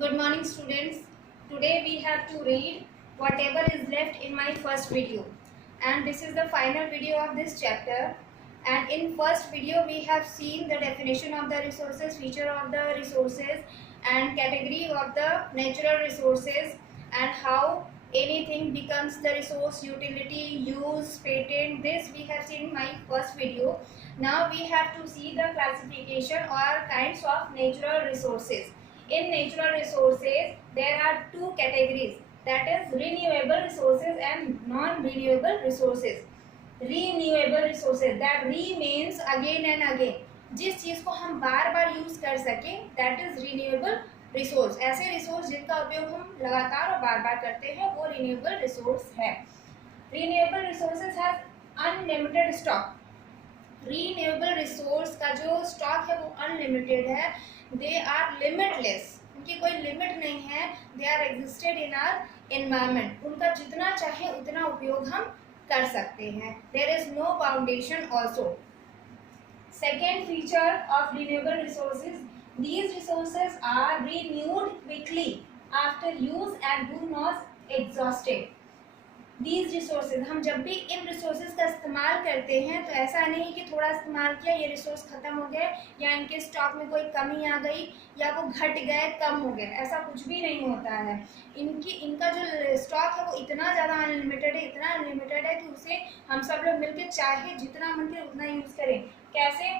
Good morning, students. Today we have to read whatever is left in my first video, and this is the final video of this chapter. And in first video we have seen the definition of the resources, feature of the resources, and category of the natural resources, and how anything becomes the resource, utility, use, patent. This we have seen in my first video. Now we have to see the classification or kinds of natural resources. In natural resources there are two categories, that is renewable resources and non-renewable resources. Renewable resources, that re means again and again, जिस चीज को हम बार बार use कर सके, that is renewable resource. ऐसे resource जिनका उपयोग हम लगातार और बार बार करते हैं वो रिन्यूएबल रिसोर्स है. Renewable resources has unlimited stock. Renewable resource का जो स्टॉक है वो अनलिमिटेड है. दे आर लिमिटलेस, उनकी कोई लिमिट नहीं है. They are existed in our environment, उनका जितना चाहे उतना उपयोग हम कर सकते हैं. There is no boundation also. Second feature of renewable resources, these resources are renewed quickly after use and do not exhausted. These resources, हम जब भी इन resources का इस्तेमाल करते हैं तो ऐसा नहीं कि थोड़ा इस्तेमाल किया ये रिसोर्स खत्म हो गए या इनके स्टॉक में कोई कमी आ गई या वो घट गए, कम हो गए, ऐसा कुछ भी नहीं होता है. इनका जो स्टॉक है वो इतना ज़्यादा अनलिमिटेड है, इतना अनलिमिटेड है कि उसे हम सब लोग मिलकर चाहे जितना मन करे उतना यूज़ करें. कैसे?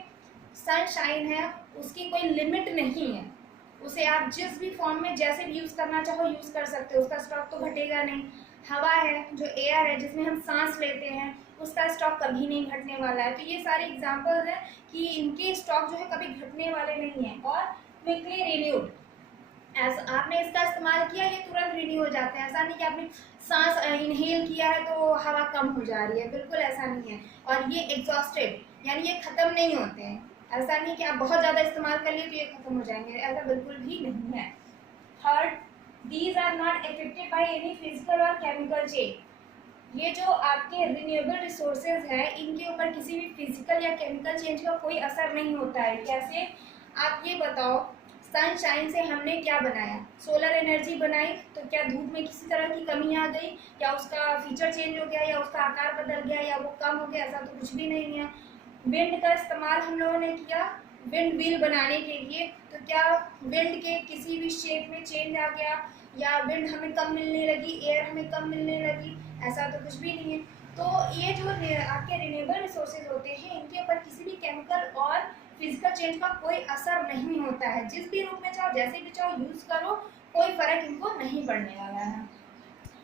सनशाइन है, उसकी कोई लिमिट नहीं है, उसे आप जिस भी फॉर्म में जैसे भी यूज़ करना चाहो यूज़ कर सकते हो, उसका स्टॉक तो घटेगा नहीं. हवा है, जो एयर है जिसमें हम सांस लेते हैं, उसका स्टॉक कभी नहीं घटने वाला है. तो ये सारे एग्जांपल्स हैं कि इनके स्टॉक जो है कभी घटने वाले नहीं हैं. और क्विकली रिन्यूड, ऐसा आपने इसका इस्तेमाल किया ये तुरंत रिन्यू हो जाते हैं. ऐसा नहीं कि आपने सांस इनहेल किया है तो हवा कम हो जा रही है, बिल्कुल ऐसा नहीं है. और ये एग्जॉस्टेड, यानी ये ख़त्म नहीं होते हैं. ऐसा नहीं कि आप बहुत ज़्यादा इस्तेमाल कर लिए तो ये खत्म हो जाएंगे, ऐसा बिल्कुल भी नहीं है. Third, these are not affected by any physical or chemical change. ये जो आपके रिन्यूएबल रिसोर्सेज है इनके ऊपर किसी भी फिजिकल या केमिकल चेंज का कोई असर नहीं होता है. कैसे? आप ये बताओ, सनशाइन से हमने क्या बनाया? सोलर एनर्जी बनाई. तो क्या धूप में किसी तरह की कमी आ गई, या उसका फीचर चेंज हो गया, या उसका आकार बदल गया, या वो कम हो गया? ऐसा तो कुछ भी नहीं है. विंड का इस्तेमाल हम लोगों ने किया विंड व्हील बनाने के लिए, तो क्या विंड के किसी भी शेप में चेंज आ गया, या विंड हमें कम मिलने लगी, एयर हमें कम मिलने लगी? ऐसा तो कुछ भी नहीं है. तो ये जो आपके रिन्यूएबल रिसोर्सेज होते हैं इनके ऊपर किसी भी केमिकल और फिजिकल चेंज का कोई असर नहीं होता है. जिस भी रूप में चाहो, जैसे भी चाहो यूज़ करो, कोई फर्क इनको नहीं पड़ने वाला है.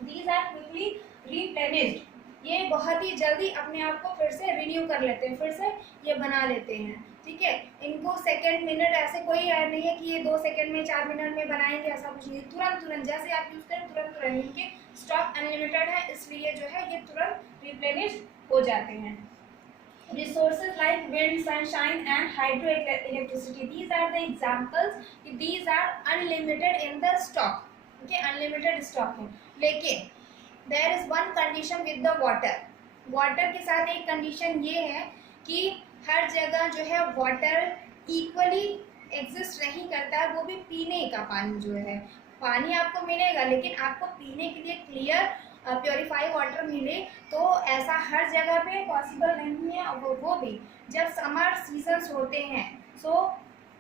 दीज आर क्विकली रिप्लेनिश्ड, ये बहुत ही जल्दी अपने आप को फिर से रिन्यू कर लेते हैं, फिर से ये बना लेते हैं. ठीक है, इनको सेकंड मिनट ऐसे कोई ऐड नहीं है कि ये 2 सेकंड में 4 मिनट में बनाएंगे, ऐसा कुछ नहीं. तुरंत जैसे आप यूज़ करें तुरंत इनके स्टॉक अनलिमिटेड है, इसलिए जो है ये तुरंत रिप्लेनिश हो जाते हैं. Resources like wind, sunshine and hydroelectricity, these are the examples. These are unlimited in the stock. Okay, unlimited stock है. लेकिन there is one condition with the water. Water के साथ एक कंडीशन ये है कि हर जगह जो है वाटर इक्वली एग्जिस्ट नहीं करता है. वो भी पीने का पानी जो है, पानी आपको मिलेगा लेकिन आपको पीने के लिए क्लियर प्योरीफाई वाटर मिले तो ऐसा हर जगह पे पॉसिबल नहीं है. और वो भी जब समर सीजन्स होते हैं, so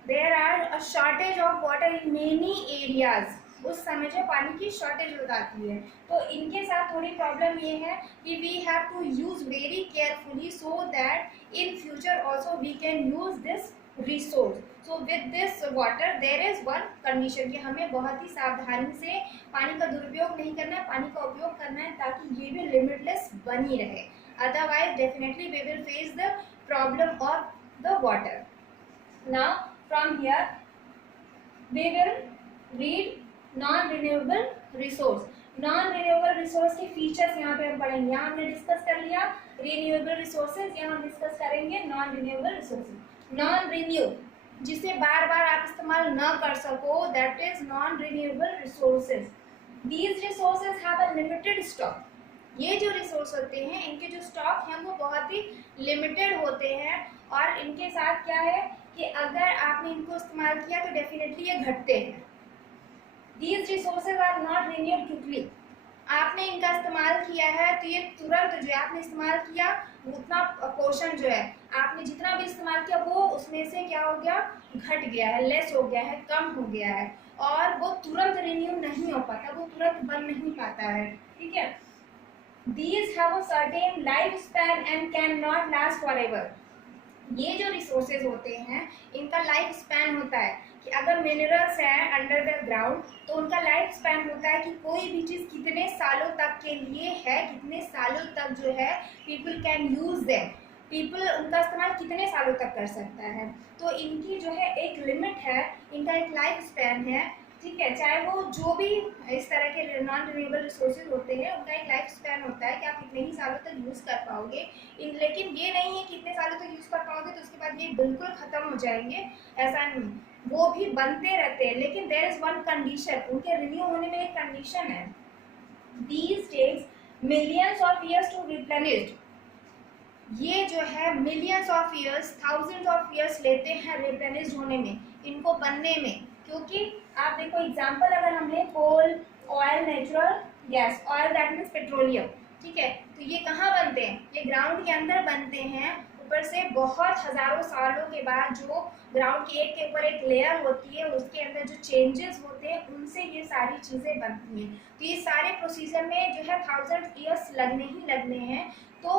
there are a shortage of water in many areas. उस समय जो पानी की शॉर्टेज हो जाती है. तो इनके साथ थोड़ी प्रॉब्लम ये है कि we have to use very carefully so that in future also we can use this resource. So with this water there is one condition कि हमें बहुत ही सावधानी से पानी का दुरुपयोग नहीं करना है, पानी का उपयोग करना है ताकि ये भी लिमिटलेस बनी रहे. Otherwise definitely we will face the problem of the water. Now from here we will read non renewable resource. Non renewable resource के फीचर्स यहाँ पे हम पढ़ेंगे. यहाँ हमने डिस्कस कर लिया रिन्यूएबल रिसोर्सेज, यहाँ हम डिस्कस करेंगे non renewable resources. Non renew, जिसे बार बार आप इस्तेमाल न कर सको, that is non renewable resources. These resources have a limited stock. ये जो रिसोर्स होते हैं इनके जो स्टॉक हैं वो बहुत ही लिमिटेड होते हैं. और इनके साथ क्या है कि अगर आपने इनको इस्तेमाल किया तो डेफिनेटली ये घटते हैं. Resources are not renewed quickly. आपने इनका इस्तेमाल किया है तो ये तुरंत जो है आपने इस्तेमाल किया उतना पोर्शन जो है आपने जितना भी इस्तेमाल किया वो उसमें से क्या हो गया, घट गया है, लेस हो गया है, कम हो गया है, और वो तुरंत रिन्यू नहीं हो पाता, वो तुरंत बन नहीं पाता है। ठीक है, These have a certain lifespan and cannot last forever. ये जो रिसोर्सेज होते हैं इनका लाइफ स्पैन होता है कि अगर मिनरल्स हैं अंडर द ग्राउंड तो उनका लाइफ स्पैन होता है कि कोई भी चीज़ कितने सालों तक के लिए है, कितने सालों तक जो है people can use them, people उनका इस्तेमाल कितने सालों तक कर सकता है। तो इनकी जो है एक लिमिट है, इनका एक लाइफ स्पैन है। ठीक है, चाहे वो जो भी इस तरह के नॉन रिन्यूएबल रिसोर्सेज होते हैं उनका एक लाइफ स्पैन होता है कि आप कितने ही सालों तक यूज़ कर पाओगे। लेकिन ये नहीं है कि इतने सालों तक यूज़ कर पाओगे तो उसके बाद ये बिल्कुल ख़त्म हो जाएंगे, ऐसा नहीं, वो भी बनते रहते हैं। लेकिन देयर इज़ वन कंडीशन, उनके रिन्यू होने में एक कंडीशन है, these takes millions of years to replenish. ये जो है millions of years, thousands of years लेते हैं रिप्लेनिश होने में, इनको बनने में। क्योंकि आप देखो एग्जांपल अगर हम लें coal, oil, natural gas, oil that means petroleum. ठीक है, तो ये कहाँ बनते हैं, ये ग्राउंड के अंदर बनते हैं। ऊपर से बहुत हज़ारों सालों के बाद जो ग्राउंड की एक के ऊपर एक लेयर होती है उसके अंदर जो चेंजेस होते हैं उनसे ये सारी चीज़ें बनती हैं। तो ये सारे प्रोसीजर में जो है 1000 ईयर्स लगने ही लगने हैं। तो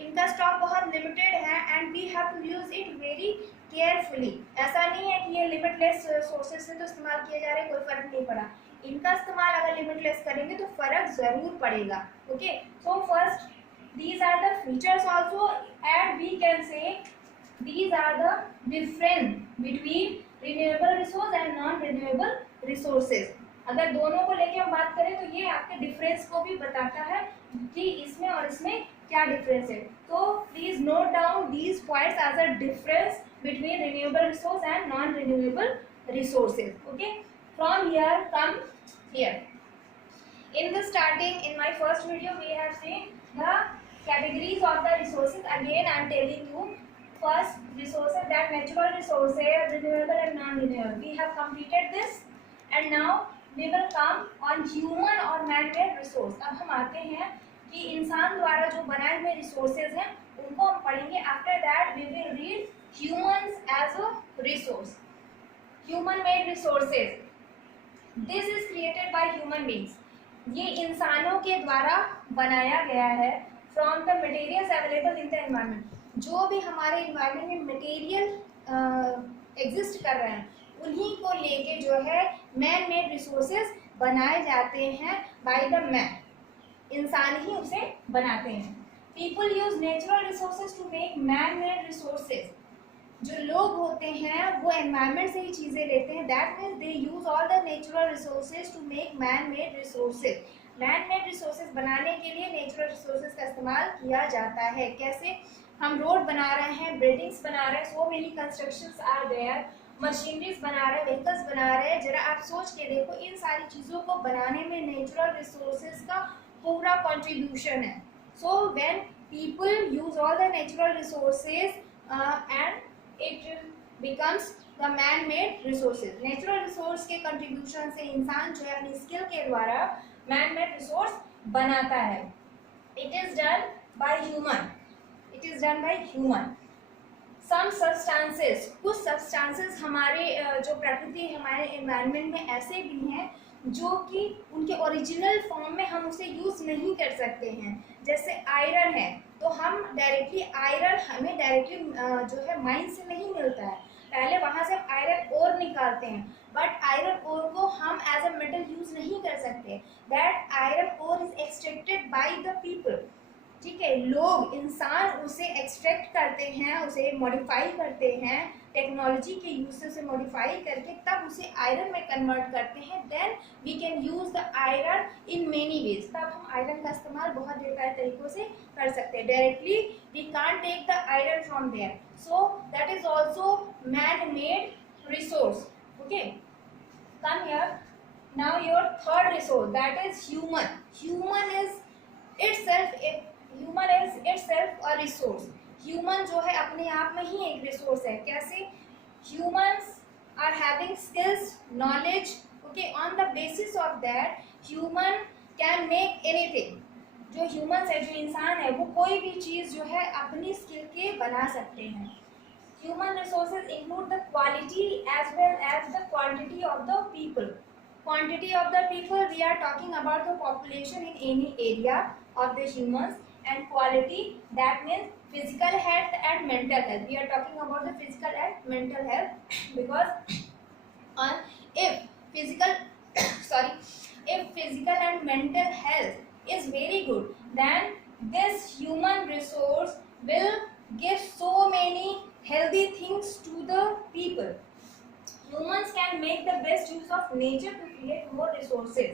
इनका स्टॉक बहुत लिमिटेड है and we have to use it very carefully. ऐसा नहीं है कि ये लिमिटलेस सोर्सेज से तो इस्तेमाल किया जा रहा है, कोई फ़र्क नहीं पड़ा। इनका इस्तेमाल अगर लिमिटलेस करेंगे तो फ़र्क ज़रूर पड़ेगा। Okay, so first these are the features also, and we can say these are the difference between renewable resource and non renewable resources। अगर दोनों को लेके हम बात करें तो ये आपके डिफरेंस को भी बताता है कि इसमें और इसमें क्या डिफरेंस है। तो please note down these points as a difference between renewable resource and non renewable resources. Okay, from here come here. In the starting, in my first video, we have seen the categories of the resources. Again, I am telling you, first resources, that natural resources, renewable and non-renewable. We have completed this, and now we will come on human or man-made resource. अब हम आते हैं कि इंसान द्वारा जो बनाए हुए resources हैं उनको हम पढ़ेंगे। After that, we will read humans as a resource. Human-made resources. This is created by human beings. ये इंसानों के द्वारा बनाया गया है। From the materials available in the environment, जो भी हमारे इन्वायरमेंट में मटेरियल एग्जिस्ट कर रहे हैं उन्हीं को लेके जो है मैन मेड रिसोर्सेज बनाए जाते हैं बाय द मैन, इंसान ही उसे बनाते हैं। People use natural resources to make man made resources. जो लोग होते हैं वो एनवायरनमेंट से ही चीज़ें लेते हैं, that means they use all the natural resources to make man made resources. Man made resources बनाने के लिए नेचुरल रिसोर्सेज का इस्तेमाल किया जाता है। कैसे, हम रोड बना रहे हैं, बिल्डिंग्स बना रहे हैं, so many constructions are there, machineries बना रहे हैं, व्हीकल्स बना रहे हैं। जरा आप सोच के देखो, इन सारी चीज़ों को बनाने में नेचुरल रिसोर्सेज का पूरा कॉन्ट्रीब्यूशन है। So when people use all the natural resources and it becomes the man made resources. Natural resource के कंट्रीब्यूशन से इंसान जो है अपनी स्किल के द्वारा मैन मेड रिसोर्स बनाता है। It is done by human, it is done by human. Some substances, कुछ सब्सटेंसेस हमारे जो प्रकृति हमारे एनवायरनमेंट में ऐसे भी हैं जो कि उनके ओरिजिनल फॉर्म में हम उसे यूज़ नहीं कर सकते हैं। जैसे आयरन है, तो हम डायरेक्टली आयरन हमें डायरेक्टली जो है माइन से नहीं मिलता है, पहले वहाँ से आयरन ओर निकालते हैं, बट आयरन ओर को हम एज अ मेटल यूज़ नहीं कर सकते। That iron ore is extracted by the people. ठीक है, लोग इंसान उसे एक्सट्रैक्ट करते हैं, उसे मॉडिफाई करते हैं, टेक्नोलॉजी के यूज से उसे मॉडिफाई करके तब उसे आयरन में कन्वर्ट करते हैं। Then we can use the iron in many ways. तब हम आयरन का इस्तेमाल बहुत ढेर तरीकों से कर सकते हैं। Directly we can't take the iron from there, so that is also man made resource. Okay, come here. Now your third resource, that is human. Human is itself a resource। Human जो है अपने आप में ही एक resource है। कैसे, humans are having skills, knowledge, okay, on the basis of that human can make anything. जो humans है, जो इंसान है, वो कोई भी चीज़ जो है अपनी स्किल के बना सकते हैं। Human resources include the quality as well as the quantity of the people. Quantity of the people, we are talking about the population in any area of the humans, and quality, that means physical health and mental health. We are talking about the physical and mental health because if physical sorry, if physical and mental health is very good, then this human resource will give so many healthy things to the people. Humans can make the best use of nature to create more resources.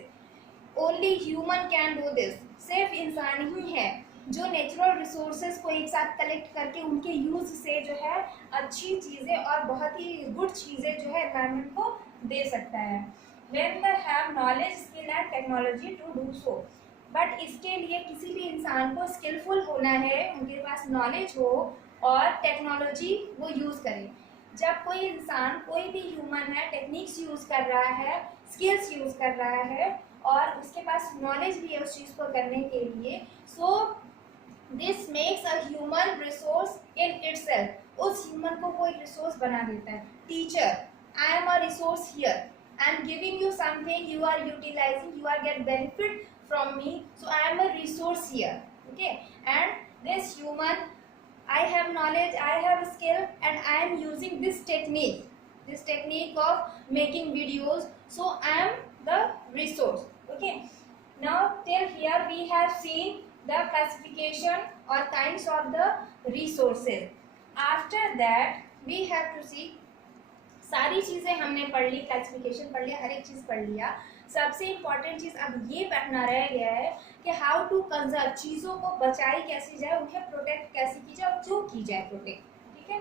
Only human can do this. सिर्फ इंसान ही है जो natural resources को एक साथ collect करके उनके use से जो है अच्छी चीज़ें और बहुत ही गुड चीज़ें जो है एनवायरमेंट को दे सकता है। When they have knowledge, skill and technology to do so. But इसके लिए किसी भी इंसान को स्किलफुल होना है, उनके पास नॉलेज हो और टेक्नोलॉजी वो यूज़ करे। जब कोई इंसान, कोई भी ह्यूमन है, टेक्निक्स यूज़ कर रहा है, स्किल्स यूज़ कर रहा है और उसके पास नॉलेज भी है उस चीज़ को करने के लिए, so this makes a human resource in itself. उस ह्यूमन को वो एक रिसोर्स बना देता है। Teacher, I am a resource here, I am giving you something, you are utilizing, you are get benefit from me, so I am a resource here. Okay, and this human, I have knowledge, I have skill, and I am using this technique of making videos, so I am the resource. Okay, now till here we have seen the classification or kinds of the resources. After that we have to see, सारी चीज़ें हमने पढ़ ली, classification पढ़ लिया, हर एक चीज़ पढ़ लिया। सबसे इम्पॉर्टेंट चीज़ अब ये पढ़ना रह गया है कि हाउ टू कंजर्व, चीज़ों को बचाई कैसे जाए, उन्हें प्रोटेक्ट कैसे की जाए और क्यों की जाए प्रोटेक्ट। ठीक है,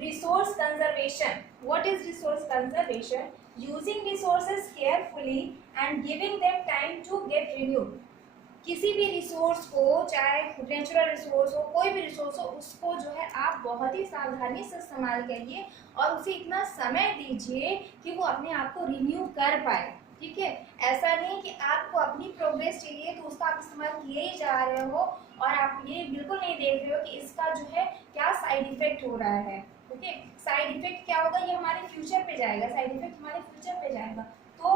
resource conservation. What is resource conservation? Using resources carefully and giving them time to get renewed. किसी भी रिसोर्स को, चाहे नेचुरल रिसोर्स हो, कोई भी रिसोर्स हो, उसको जो है आप बहुत ही सावधानी से इस्तेमाल करिए और उसे इतना समय दीजिए कि वो अपने आप को रिन्यू कर पाए। ठीक है, ऐसा नहीं कि आपको अपनी प्रोग्रेस चाहिए तो उसका आप इस्तेमाल किए ही जा रहे हो और आप ये बिल्कुल नहीं देख रहे हो कि इसका जो है क्या साइड इफेक्ट हो रहा है। ओके, साइड इफेक्ट क्या होगा, ये हमारे फ्यूचर पे जाएगा, साइड इफेक्ट हमारे फ्यूचर पे जाएगा। तो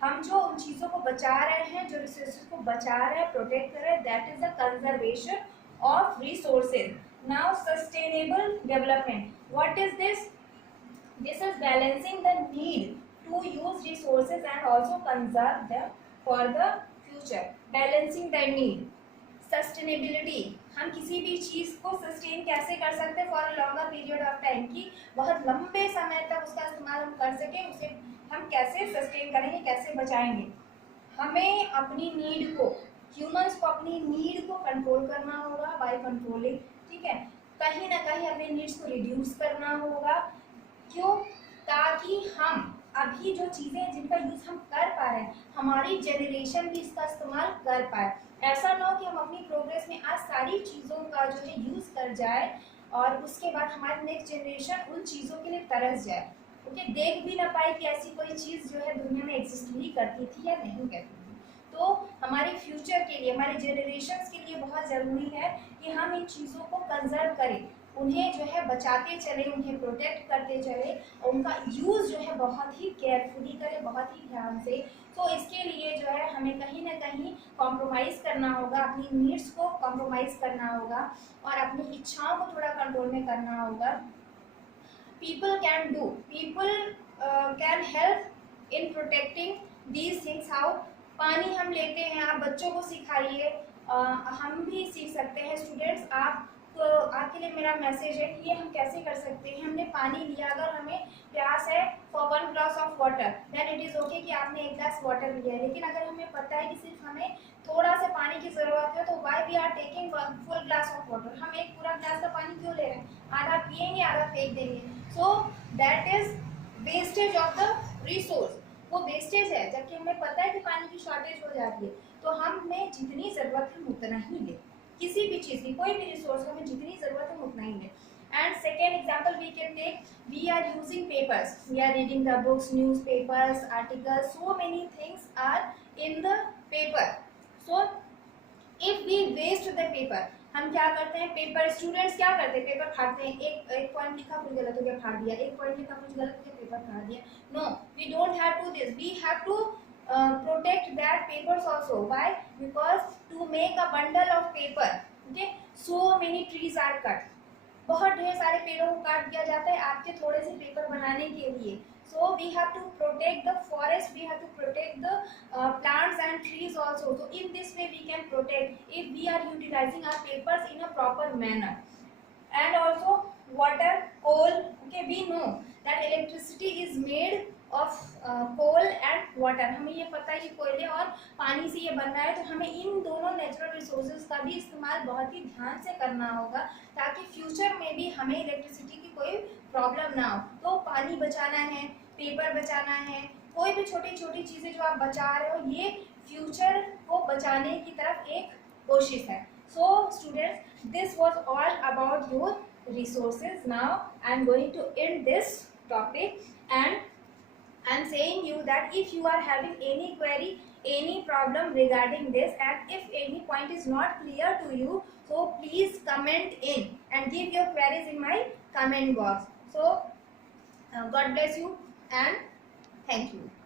हम जो उन चीज़ों को बचा रहे हैं, जो रिसोर्सेज को बचा रहे हैं, प्रोटेक्ट कर रहे हैं, that is the conservation of resources. Now sustainable development, what is this? This is balancing the need to use resources and also conserve them for the future. Balancing the need. Sustainability, हम किसी भी चीज़ को sustain कैसे कर सकते हैं for a longer period of time, की बहुत लंबे समय तक उसका इस्तेमाल हम कर सकें, उसे हम कैसे सस्टेन करेंगे, कैसे बचाएंगे। हमें अपनी नीड को, ह्यूमंस को अपनी नीड को कंट्रोल करना होगा बाय कंट्रोलिंग। ठीक है, कहीं ना कहीं अपने नीड्स को रिड्यूस करना होगा। क्यों? ताकि हम अभी जो चीज़ें जिनका यूज़ हम कर पा रहे हैं, हमारी जनरेशन भी इसका इस्तेमाल कर पाए। ऐसा ना हो कि हम अपनी प्रोग्रेस में आज सारी चीज़ों का जो है यूज़ कर जाए और उसके बाद हमारी नेक्स्ट जनरेशन उन चीज़ों के लिए तरस जाए। ओके, देख भी ना पाए कि ऐसी कोई चीज़ जो है दुनिया में एग्जिस्ट ही करती थी या नहीं करती थी। तो हमारे फ्यूचर के लिए, हमारे जनरेशन्स के लिए बहुत ज़रूरी है कि हम इन चीज़ों को कंजर्व करें, उन्हें जो है बचाते चले, उन्हें प्रोटेक्ट करते चले और उनका यूज़ जो है बहुत ही केयरफुली करें, बहुत ही ध्यान से। तो इसके लिए जो है हमें कहीं ना कहीं कॉम्प्रोमाइज़ करना होगा, अपनी नीड्स को कॉम्प्रोमाइज़ करना होगा और अपनी इच्छाओं को थोड़ा कंट्रोल में करना होगा। People can help in protecting these things. How? पानी हम लेते हैं, आप बच्चों को सिखाइए, हम भी सीख सकते हैं। स्टूडेंट्स, तो आपके लिए मेरा मैसेज है कि ये हम कैसे कर सकते हैं। हमने पानी लिया, अगर हमें प्यास है for 1 glass of water, then it is okay कि आपने 1 ग्लास वाटर लिया है। लेकिन अगर हमें पता है कि सिर्फ हमें थोड़ा सा पानी की ज़रूरत है, तो why we are taking full glass of water? हम एक पूरा ग्लास का पानी क्यों ले रहे हैं? आधा पिएंगे, आधा फेंक देंगे। So that is wastage of the resource, वो वेस्टेज है। जबकि हमें पता है कि पानी की शॉर्टेज हो जाती है, तो हमें जितनी ज़रूरत है उतना ही लें। किसी भी चीज़ की, कोई भी रिसोर्स को हमें जितनी ज़रूरत है उतना ही लें। And second example we can take, we are using papers, we are reading the books, newspapers, articles, so many things are in the paper. So if we waste the paper, हम क्या करते हैं, पेपर स्टूडेंट्स क्या करते हैं, paper फाड़ते हैं, एक एक पॉइंट लिखा कुछ गलत हो गया फाड़ दिया, एक पॉइंट लिखा कुछ गलत हो गया पेपर फाड़ दिया. No, we don't have to this, we have to protect that papers also. Why? Because to make a bundle of paper, okay, so many trees are cut, बहुत ढेर सारे पेड़ों को काट दिया जाता है आपके थोड़े से पेपर बनाने के लिए. So we have to protect the forest, we have to protect the plants and trees also. So in this way we can protect if we are utilizing our papers in a proper manner. And also water, coal, okay, we know that electricity is made of coal and water. हमें ये पता है कि कोयले और पानी से ये बन रहा है, तो हमें इन दोनों नेचुरल रिसोर्सेज का भी इस्तेमाल बहुत ही ध्यान से करना होगा ताकि फ्यूचर में भी हमें इलेक्ट्रिसिटी की कोई प्रॉब्लम ना हो. तो पानी बचाना है, पेपर बचाना है, कोई भी छोटी छोटी चीज़ें जो आप बचा रहे हो, ये फ्यूचर को बचाने की तरफ एक कोशिश है. So students, this was all about your resources. Now I am going to end this topic, and I am saying you that if you are having any query, any problem regarding this, and if any point is not clear to you, so please comment in and give your queries in my comment box. So God bless you and thank you.